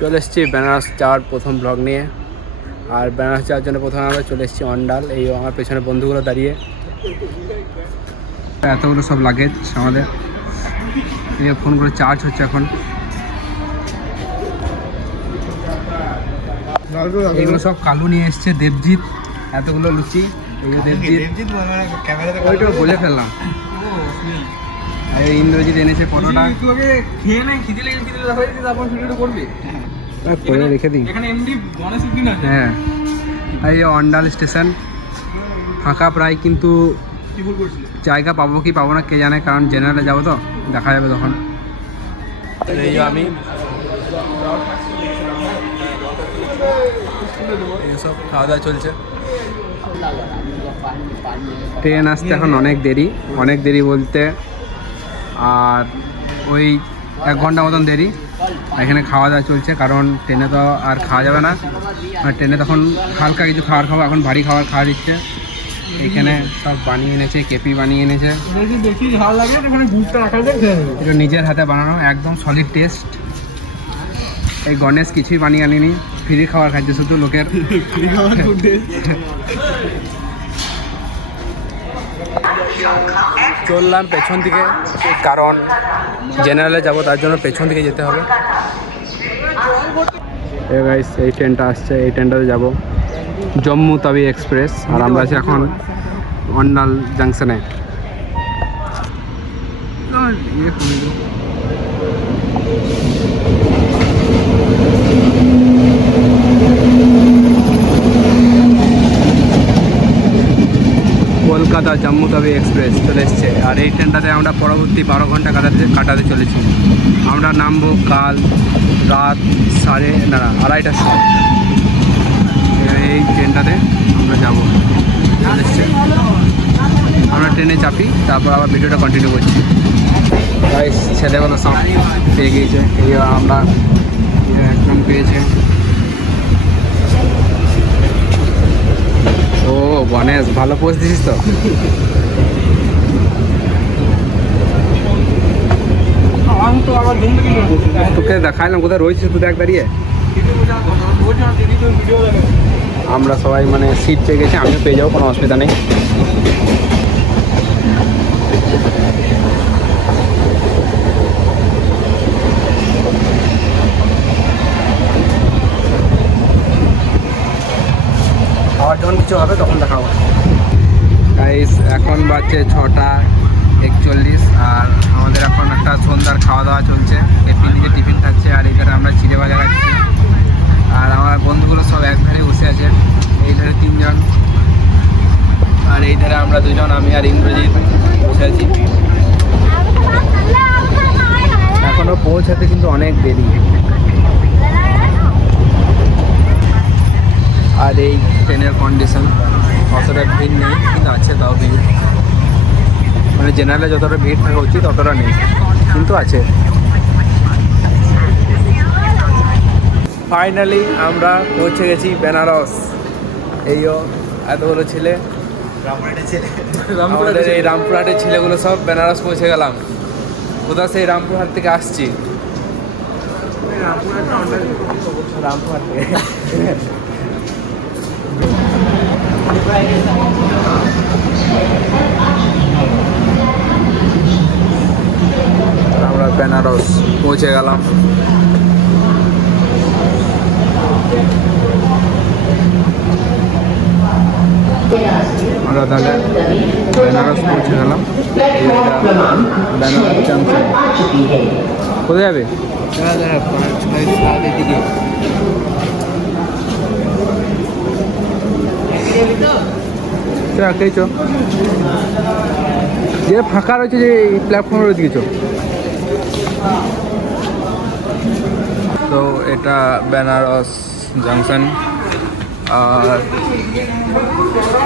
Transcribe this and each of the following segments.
চলে এসেছি বেনারস যাওয়ার প্রথম ব্লগ নিয়ে। আর বেনারস যাওয়ার জন্য প্রথমে আমরা চলে এসেছি অন্ডাল। এই আমার পেছনে বন্ধুগুলো দাঁড়িয়ে, এতগুলো সব লাগেজ আমাদের। এই ফোন করে চার্জ হচ্ছে এখন। এগুলো সব কালু নিয়ে এসছে, দেবজিৎ এতগুলো লুচি। এই দেবজিৎ ওইটা বলে ফেললাম। আর ইন্দ্রজিৎ এনেছে পরোটা। করে রেখে দিই। হ্যাঁ, এই অন্ডাল স্টেশন ফাঁকা প্রায়, কিন্তু জায়গা পাবো কি পাবো না কে জানে, কারণ জেনারেলে যাবো তো, দেখা যাবে তখন। এই আমি এইসব খাওয়া দাওয়া চলছে। ট্রেন আসতে এখন অনেক দেরি বলতে আর ওই 1 ঘন্টা মতন দেরি। এখানে খাওয়া দাওয়া চলছে, কারণ ট্রেনে তো আর খাওয়া যাবে না। আর ট্রেনে তখন হালকা কিছু খাবার খাবো, এখন ভারী খাবার খাওয়া দিচ্ছে। এখানে সব বানিয়ে এনেছে, কেপি বানিয়ে এনেছে। এটা নিজের হাতে বানানো, একদম সলিড টেস্ট। এই গণেশ কিছুই বানিয়ে আনিনি, ফ্রি খাবার খাচ্ছে শুধু লোকের। চললাম পেছন দিকে, কারণ জেনারেলে যাব, তার জন্য পেছন দিকে যেতে হবে। এই ট্রেনটা আসছে, এই ট্রেনটাতে যাব জম্মু তাবি এক্সপ্রেস। আর আমরা আছি এখন অন্ডাল জাংশনে। কলকাতা জম্মু তাবি এক্সপ্রেস চলে এসছে। আর এই ট্রেনটাতে আমরা পরবর্তী 12 ঘন্টা কাটাতে চলেছি। আমরা নামবো কাল রাত 2:30টার সময়। এই ট্রেনটাতে আমরা যাবো, চলে এসছে। আমরা ট্রেনে চাপি, তারপর আবার ভিডিওটা কন্টিনিউ করছি। ছেলেগুলো সব পেয়ে গিয়েছে, এই আমরা একদম পেয়েছে। ও গণেশ, ভালো পোস্ট দিছিস তো। তোকে দেখাইলাম কোথায় রয়েছিস, তুই দেখ দাঁড়িয়ে। আমরা সবাই মানে সিট পেয়ে গেছি, আমিও পেয়ে যাবো, কোনো অসুবিধা নেই। খাওয়ার যখন কিছু হবে তখন দেখাবো। এখন বাজছে 6:41। আর আমাদের এখন একটা সন্ধ্যার খাওয়া দাওয়া চলছে। নিজে টিফিন খাচ্ছে, আর এই ধারে আমরা চিড়ে ভাজা খাচ্ছি। আর আমার বন্ধুগুলো সব এক ধারে বসে আছে, এই ধারে 3 জন, আর এই ধারে আমরা 2 জন, আমি আর ইন্দ্রজিৎ বসে আছি। এখনও পৌঁছাতে কিন্তু অনেক দেরি। আর এই ট্রেনের কন্ডিশন, অতটা ভিড় নেই, কিন্তু আছে তাও ভিড়। মানে জেনারেলে যতটা ভিড় থাকা উচিত ততটা নেই, কিন্তু আছে। ফাইনালি আমরা পৌঁছে গেছি বেনারস। এইও এতগুলো ছেলে, আমাদের এই রামপুরহাটের ছেলেগুলো সব বেনারস পৌঁছে গেলাম। কোথাও সেই রামপুরহাট থেকে আসছি। রামপুরহাট থেকে আমরা বেনারস পৌঁছে গেলাম। আমরা তাহলে বেনারস পৌঁছে গেলাম। বেনারস জাংশন কোথায় যাবে? 5, 6, 7 এদিকে। কে চো যে ফাঁকা রয়েছে, যে প্ল্যাটফর্মের দিকে চো। তো এটা বেনারস জাংশন, আর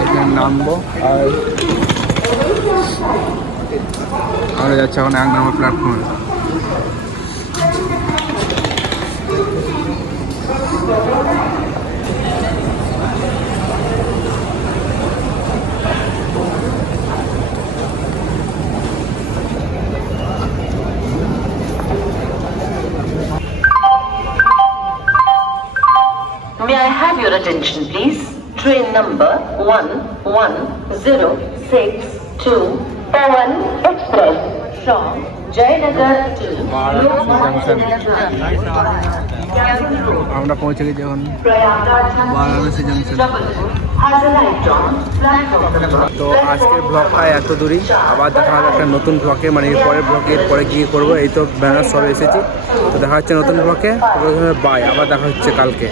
এখানে নামবো। আর আমরা যাচ্ছি এখন 1 নম্বর প্ল্যাটফর্মে। May I have your attention, please? Train number 1106 Pawan Express from Jayanagar to আমরা পৌঁছে গেছি এখন বারাণসী জংশন। তো আজকের ব্লগটা এত দূরই, আবার দেখা হবে একটা নতুন ব্লগে, মানে এর পরের ব্লগের পরে গিয়ে করবো। এই তো ব্যানার সব এসেছি, তো দেখা হচ্ছে নতুন ব্লগে। বাই, আবার দেখা হচ্ছে কালকে।